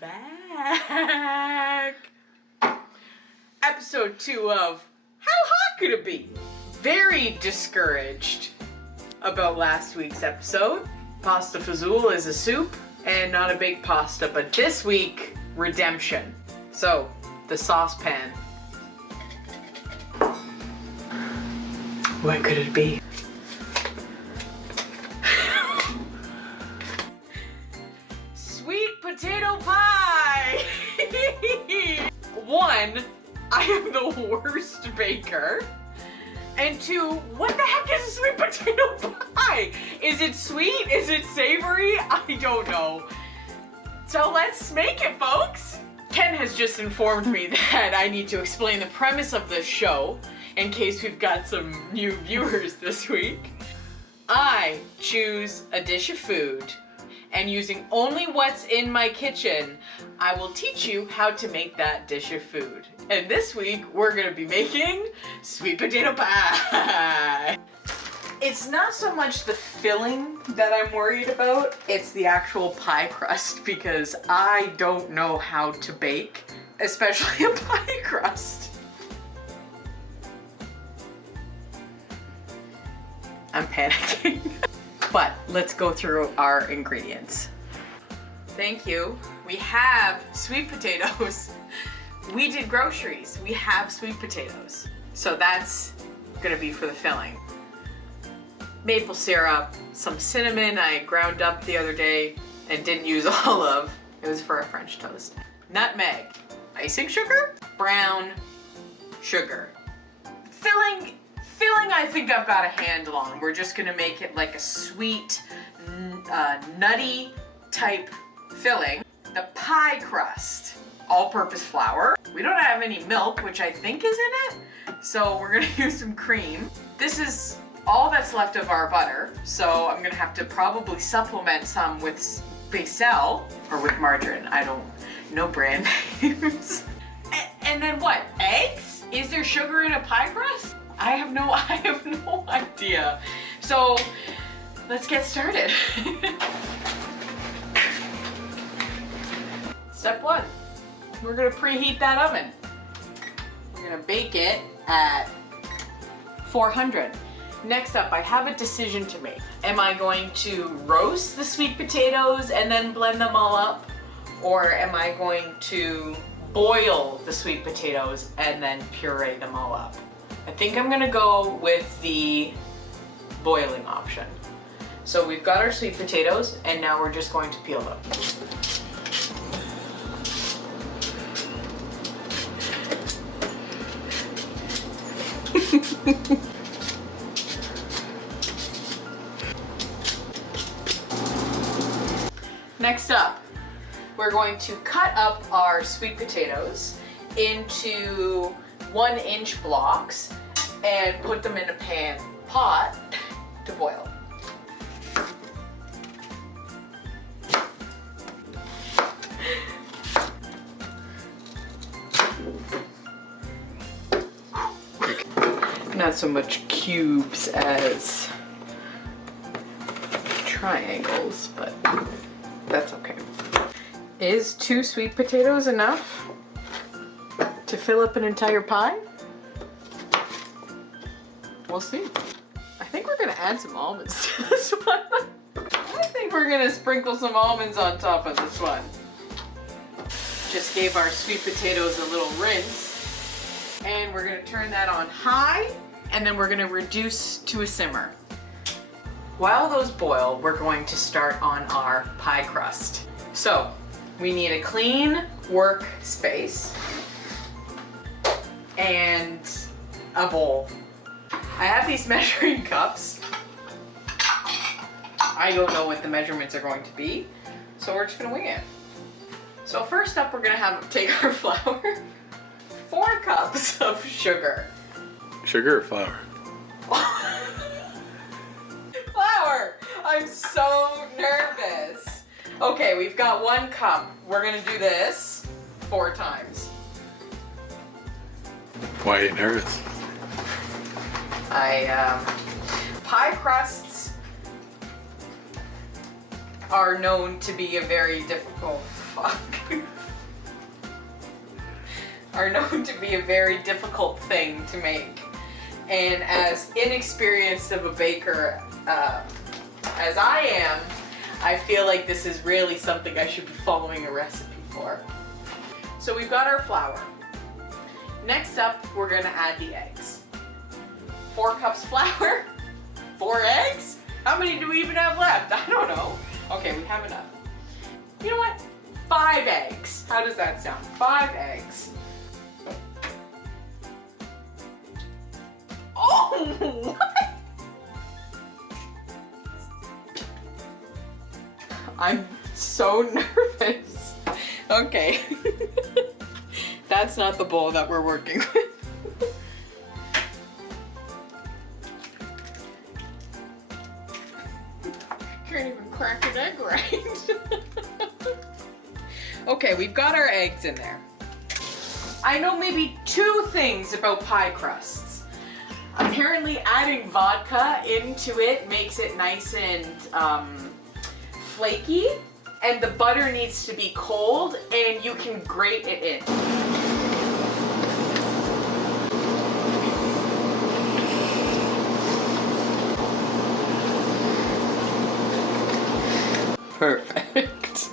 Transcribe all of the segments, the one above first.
back. Episode 2 of How Hot Could It Be? Very discouraged about last week's episode. Pasta fazool is a soup and not a baked pasta, but this week, redemption. So, the saucepan. What could it be? Sweet potato pie! 1, I am the worst baker. And 2, what the heck is a sweet potato pie? Is it sweet? Is it savory? I don't know. So let's make it, folks. Ken has just informed me that I need to explain the premise of this show in case we've got some new viewers this week. I choose a dish of food, and using only what's in my kitchen, I will teach you how to make that dish of food. And this week, we're gonna be making sweet potato pie. It's not so much the filling that I'm worried about, it's the actual pie crust, because I don't know how to bake, especially a pie crust. I'm panicking. But let's go through our ingredients. Thank you. We have sweet potatoes. We did groceries. We have sweet potatoes. So that's gonna be for the filling. Maple syrup, some cinnamon I ground up the other day and didn't use all of. It was for a French toast. Nutmeg, icing sugar, brown sugar. Filling I think I've got a handle on. We're just gonna make it like a sweet, nutty type filling. The pie crust, all-purpose flour. We don't have any milk, which I think is in it, so we're gonna use some cream. This is all that's left of our butter, so I'm gonna have to probably supplement some with Becel or with margarine. I don't know brand names. And then what? Eggs? Is there sugar in a pie crust? I have no idea. So let's get started. Step 1, we're gonna preheat that oven. We're gonna bake it at 400. Next up, I have a decision to make. Am I going to roast the sweet potatoes and then blend them all up? Or am I going to boil the sweet potatoes and then puree them all up? I think I'm gonna go with the boiling option. So we've got our sweet potatoes and now we're just going to peel them. Next up, we're going to cut up our sweet potatoes into 1-inch blocks and put them in a pot to boil. Not so much cubes as triangles, but that's okay. Is 2 sweet potatoes enough to fill up an entire pie? We'll see. I think we're gonna add some almonds to this one. I think we're gonna sprinkle some almonds on top of this one. Just gave our sweet potatoes a little rinse. And we're gonna turn that on high, and then we're gonna reduce to a simmer. While those boil, we're going to start on our pie crust. So, we need a clean workspace and a bowl. I have these measuring cups. I don't know what the measurements are going to be, so we're just gonna wing it. So first up, we're gonna take our flour, 4 cups of sugar. Sugar or flour? Flour! I'm so nervous. Okay, we've got 1 cup. We're gonna do this 4 times. Why are you nervous? Pie crusts are known to be a very difficult are known to be a very difficult thing to make. And as inexperienced of a baker as I am, I feel like this is really something I should be following a recipe for. So we've got our flour. Next up, we're gonna add the eggs. 4 cups flour, 4 eggs? How many do we even have left? I don't know. Okay, we have enough. You know what? 5 eggs. How does that sound? 5 eggs. Oh, what? I'm so nervous. Okay. That's not the bowl that we're working with. Can't even crack an egg right. Okay, we've got our eggs in there. I know maybe 2 things about pie crusts. Apparently adding vodka into it makes it nice and flaky, and the butter needs to be cold and you can grate it in. Perfect.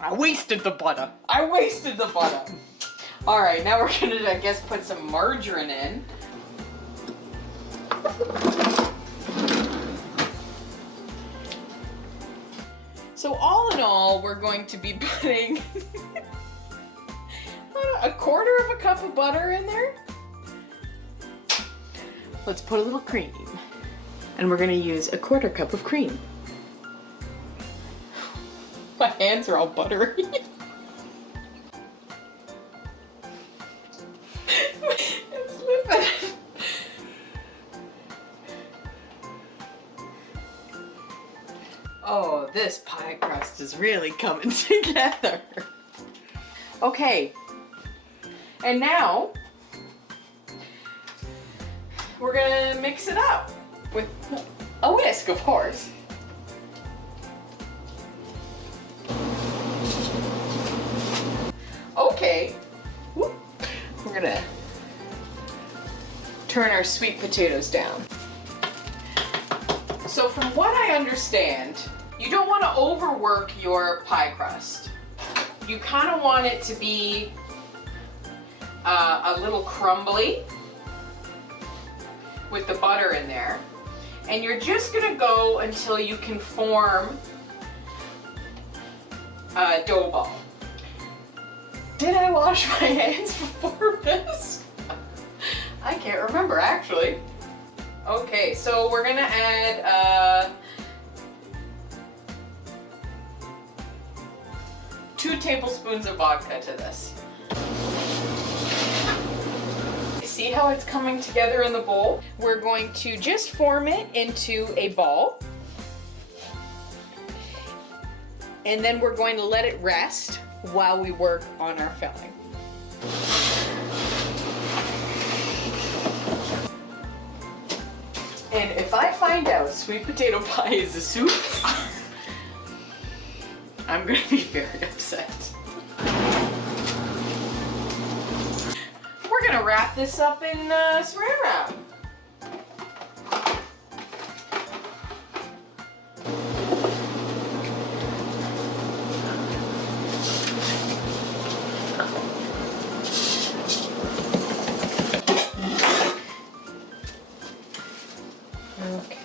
I wasted the butter. All right, now we're gonna, I guess, put some margarine in. So all in all, we're going to be putting a 1/4 cup of butter in there. Let's put a little cream. And we're gonna use a 1/4 cup of cream. My hands are all buttery. It's slipping. Oh, this pie crust is really coming together. Okay, and now we're gonna mix it up with a whisk, of course. Okay, we're gonna turn our sweet potatoes down. So from what I understand, you don't want to overwork your pie crust. You kind of want it to be a little crumbly with the butter in there. And you're just gonna go until you can form a dough ball. Did I wash my hands before this? I can't remember actually. Okay, so we're gonna add 2 tablespoons of vodka to this. See how it's coming together in the bowl? We're going to just form it into a ball. And then we're going to let it rest while we work on our filling. And if I find out sweet potato pie is a soup, I'm gonna be very upset. We're gonna wrap this up in saran wrap. Okay.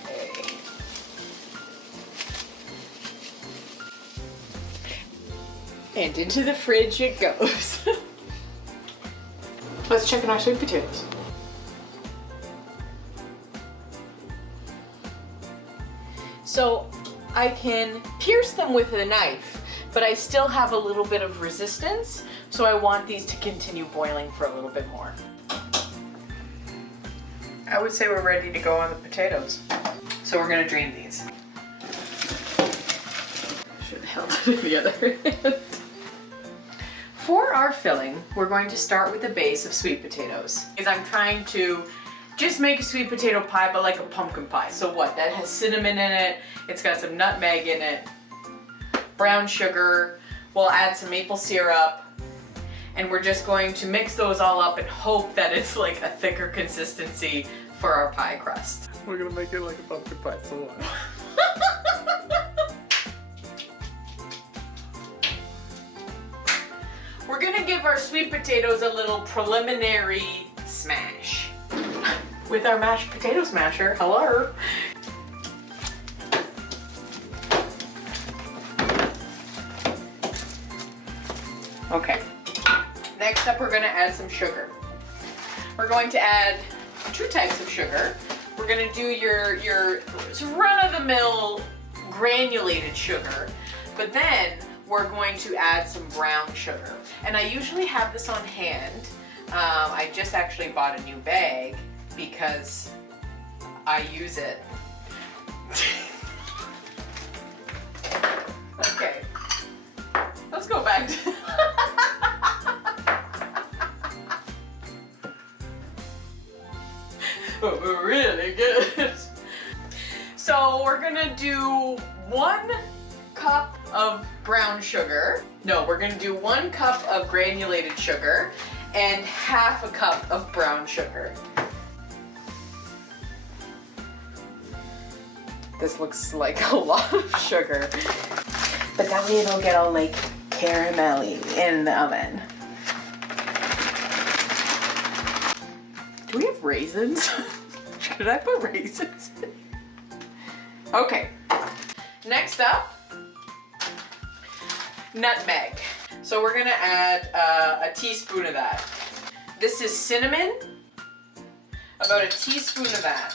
And into the fridge it goes. Let's check on our sweet potatoes. So I can pierce them with a knife, but I still have a little bit of resistance, so I want these to continue boiling for a little bit more. I would say we're ready to go on the potatoes. So we're gonna drain these. Should have held it in the other hand. For our filling, we're going to start with the base of sweet potatoes. Because I'm trying to just make a sweet potato pie, but like a pumpkin pie. So what? That has cinnamon in it. It's got some nutmeg in it. Brown sugar. We'll add some maple syrup. And we're just going to mix those all up and hope that it's like a thicker consistency for our pie crust. We're gonna make it like a pumpkin pie, so what? We're gonna give our sweet potatoes a little preliminary smash with our mashed potato smasher. Hello. Okay. Next up, we're gonna add some sugar. We're going to add 2 types of sugar. We're gonna do your run-of-the-mill granulated sugar, but then we're going to add some brown sugar. And I usually have this on hand. I just actually bought a new bag because I use it. Okay, let's go back to really good. So we're gonna do 1 cup of brown sugar. No, we're gonna do 1 cup of granulated sugar and half a cup of brown sugar. This looks like a lot of sugar, but that way it'll get all like caramelly in the oven. Do we have raisins? Should I put raisins in? Okay. Next up, nutmeg. So we're gonna add a teaspoon of that. This is cinnamon, about a teaspoon of that.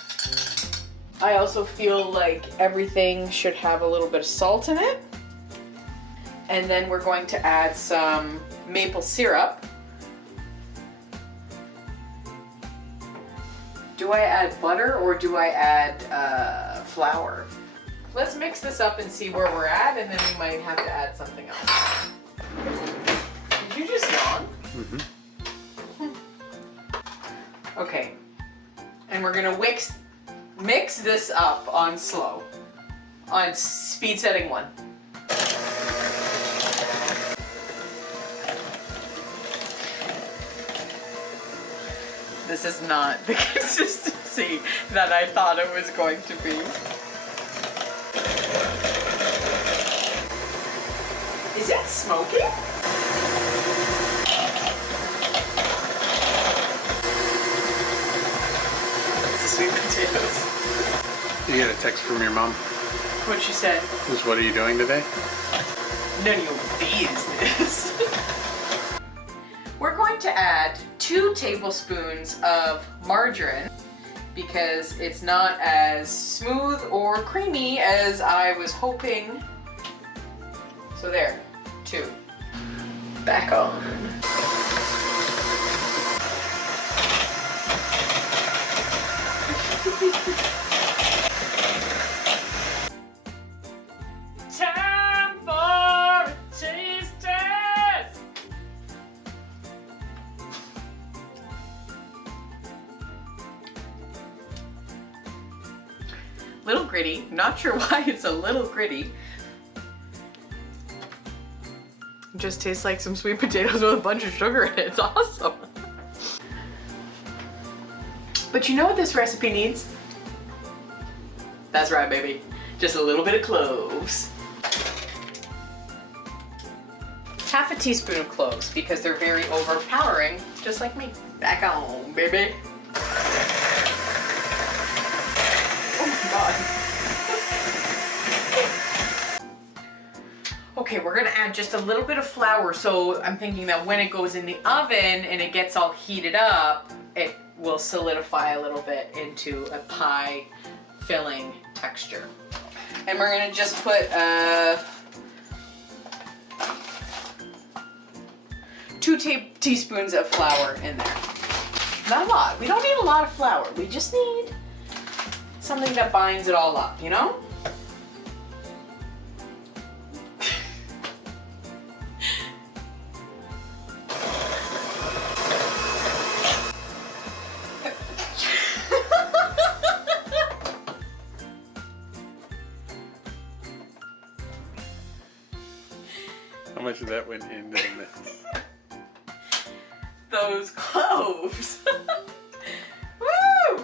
I also feel like everything should have a little bit of salt in it. And then we're going to add some maple syrup. Do I add butter or do I add flour? Let's mix this up and see where we're at, and then we might have to add something else. Did you just yawn? Mm-hmm. Okay. And we're gonna mix this up on slow. On speed setting 1. This is not the consistency that I thought it was going to be. Is it smoking? It's the sweet potatoes. You get a text from your mom? What she said. Just, what are you doing today? None of your business. We're going to add 2 tablespoons of margarine because it's not as smooth or creamy as I was hoping. So there, 2. Back on. Time for a taste test. Little gritty. Not sure why it's a little gritty. It just tastes like some sweet potatoes with a bunch of sugar in it. It's awesome. But you know what this recipe needs? That's right, baby. Just a little bit of cloves. Half a teaspoon of cloves because they're very overpowering, just like me. Back on, baby. Oh my God. Okay, we're gonna add just a little bit of flour. So I'm thinking that when it goes in the oven and it gets all heated up, it will solidify a little bit into a pie filling texture. And we're gonna just put 2 teaspoons of flour in there. Not a lot. We don't need a lot of flour. We just need something that binds it all up, you know? How much of that went into the mix? Those cloves. Woo!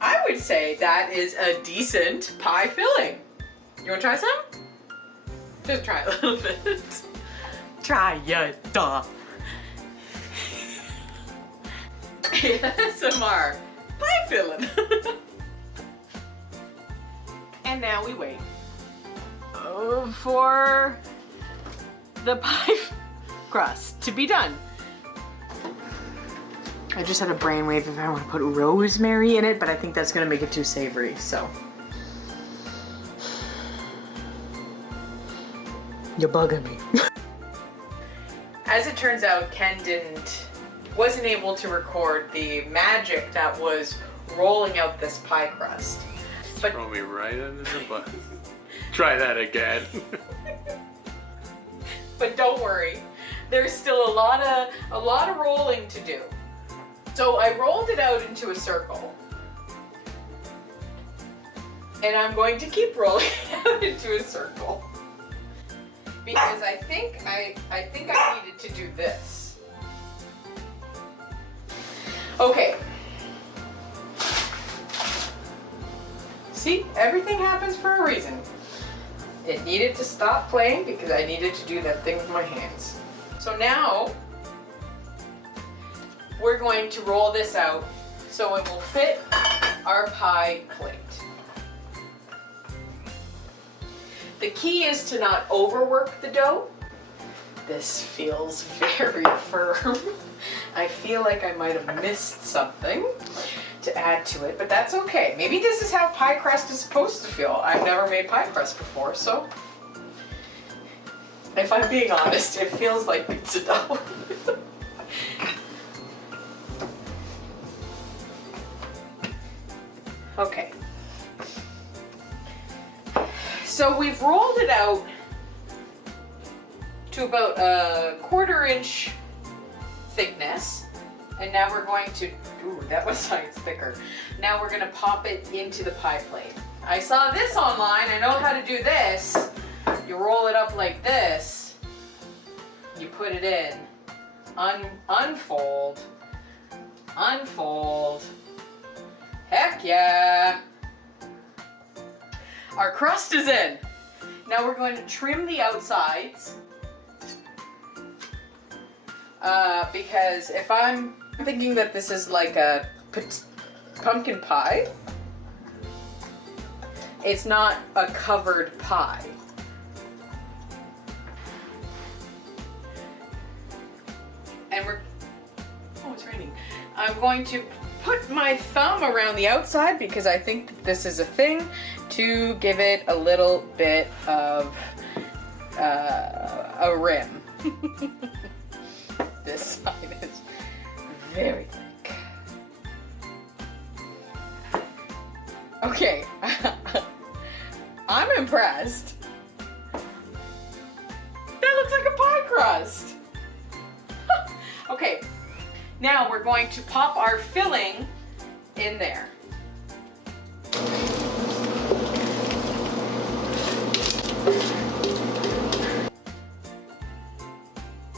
I would say that is a decent pie filling. You want to try some? Just try a little bit. Try ya, duh. ASMR pie filling. And now we wait for the pie crust to be done. I just had a brainwave if I want to put rosemary in it, but I think that's gonna make it too savory, so. You're bugging me. As it turns out, Ken wasn't able to record the magic that was rolling out this pie crust. But Throw me right under the bus. Try that again. But don't worry, there's still a lot of rolling to do. So I rolled it out into a circle. And I'm going to keep rolling it out into a circle. Because I think I needed to do this. Okay. See, everything happens for a reason. It needed to stop playing because I needed to do that thing with my hands. So now, we're going to roll this out so it will fit our pie plate. The key is to not overwork the dough. This feels very firm. I feel like I might have missed something to add to it, but that's okay. Maybe this is how pie crust is supposed to feel. I've never made pie crust before, so if I'm being honest, it feels like pizza dough. Okay. So we've rolled it out to about a 1/4 inch thickness. And now we're going to, ooh, that was science thicker. Now we're gonna pop it into the pie plate. I saw this online, I know how to do this. You roll it up like this. You put it in. Unfold. Unfold. Heck yeah. Our crust is in. Now we're going to trim the outsides. Because if I'm thinking that this is like a pumpkin pie, it's not a covered pie. And oh, it's raining. I'm going to put my thumb around the outside because I think that this is a thing to give it a little bit of a rim. This side is very thick. Okay, I'm impressed. That looks like a pie crust. Okay, now we're going to pop our filling in there.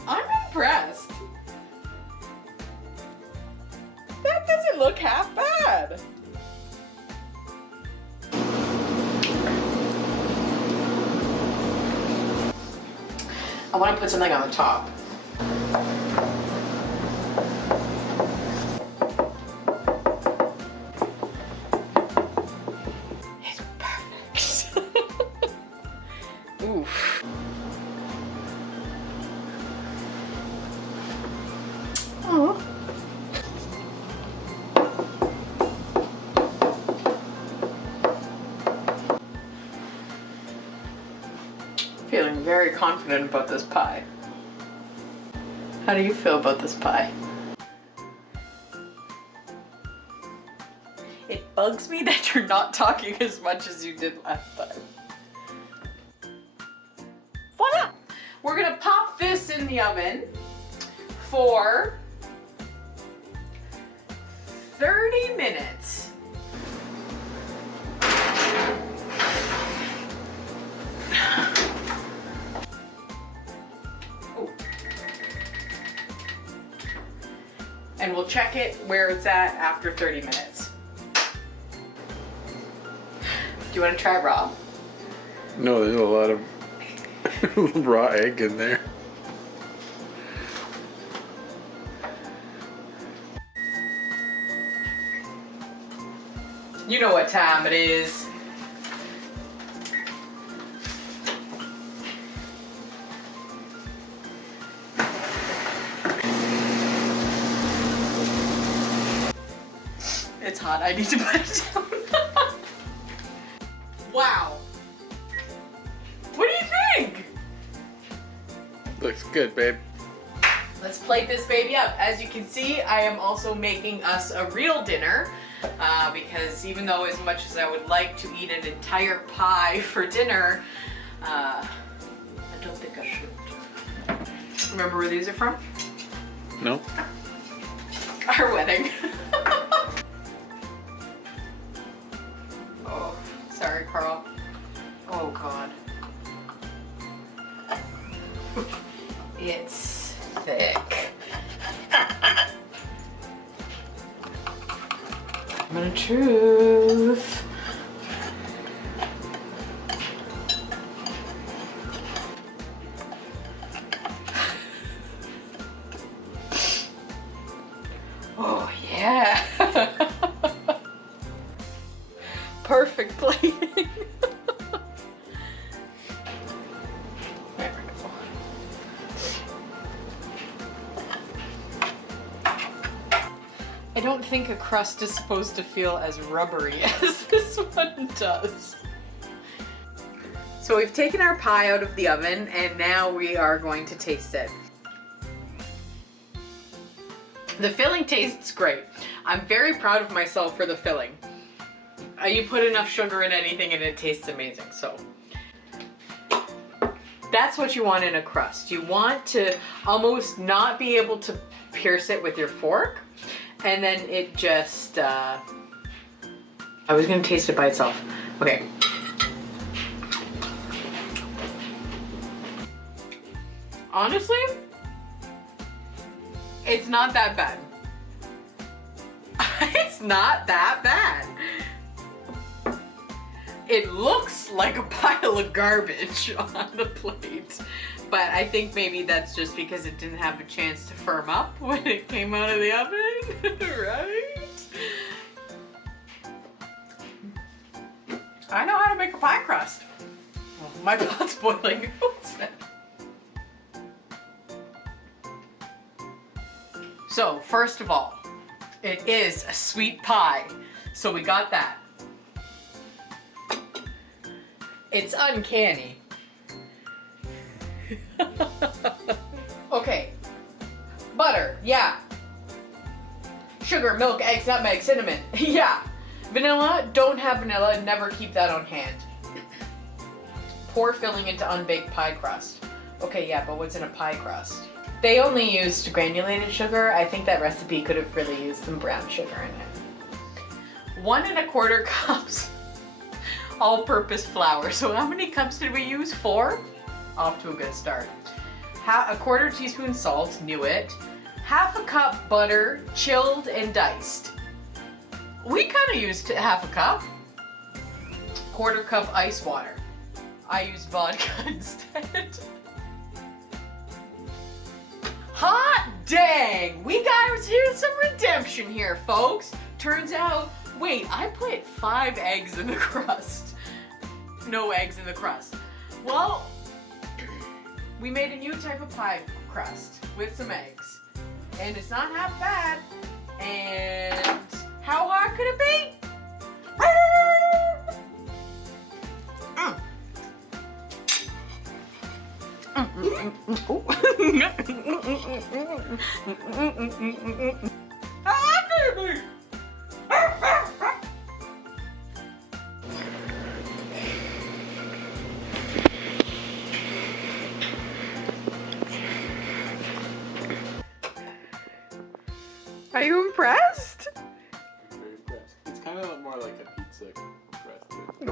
I'm impressed. That doesn't look half bad. I want to put something on the top. It's perfect. Oof. Oh. Feeling very confident about this pie. How do you feel about this pie? It bugs me that you're not talking as much as you did last time. Voila! We're gonna pop this in the oven for 30 minutes. Oh. And we'll check it where it's at after 30 minutes. Do you want to try raw? No, there's a lot of raw egg in there. You know what time it is. It's hot. I need to put it down. Wow. What do you think? Looks good, babe. Let's plate this baby up. As you can see, I am also making us a real dinner because even though as much as I would like to eat an entire pie for dinner, I don't think I should. Remember where these are from? No? Our wedding. Oh, sorry, Carl. Oh, God. It's thick. Moment of truth. Oh, yeah. Perfect plating. There we go. I don't think a crust is supposed to feel as rubbery as this one does. So we've taken our pie out of the oven and now we are going to taste it. The filling tastes great. I'm very proud of myself for the filling. You put enough sugar in anything and it tastes amazing, so. That's what you want in a crust. You want to almost not be able to pierce it with your fork, and then it just, I was gonna taste it by itself. Okay. Honestly, it's not that bad. It's not that bad. It looks like a pile of garbage on the plate, but I think maybe that's just because it didn't have a chance to firm up when it came out of the oven, right? I know how to make a pie crust. Well, my pot's boiling. What's that? So, first of all, it is a sweet pie, so we got that. It's uncanny. Okay. Butter, yeah. Sugar, milk, eggs, nutmeg, cinnamon, yeah. Vanilla, don't have vanilla, never keep that on hand. Pour filling into unbaked pie crust. Okay, yeah, but what's in a pie crust? They only used granulated sugar. I think that recipe could have really used some brown sugar in it. 1 1/4 cups all-purpose flour. So how many cups did we use? 4? Off to a good start. A 1/4 teaspoon salt, knew it. 1/2 cup butter, chilled and diced. We kind of used 1/2 cup. 1/4 cup ice water. I used vodka instead. Hot dang! We got some redemption here, folks. Turns out, wait, I put 5 eggs in the crust. No eggs in the crust. Well, we made a new type of pie crust with some eggs. And it's not half bad. And how hard could it be? Are you impressed? of look more like a pizza crust.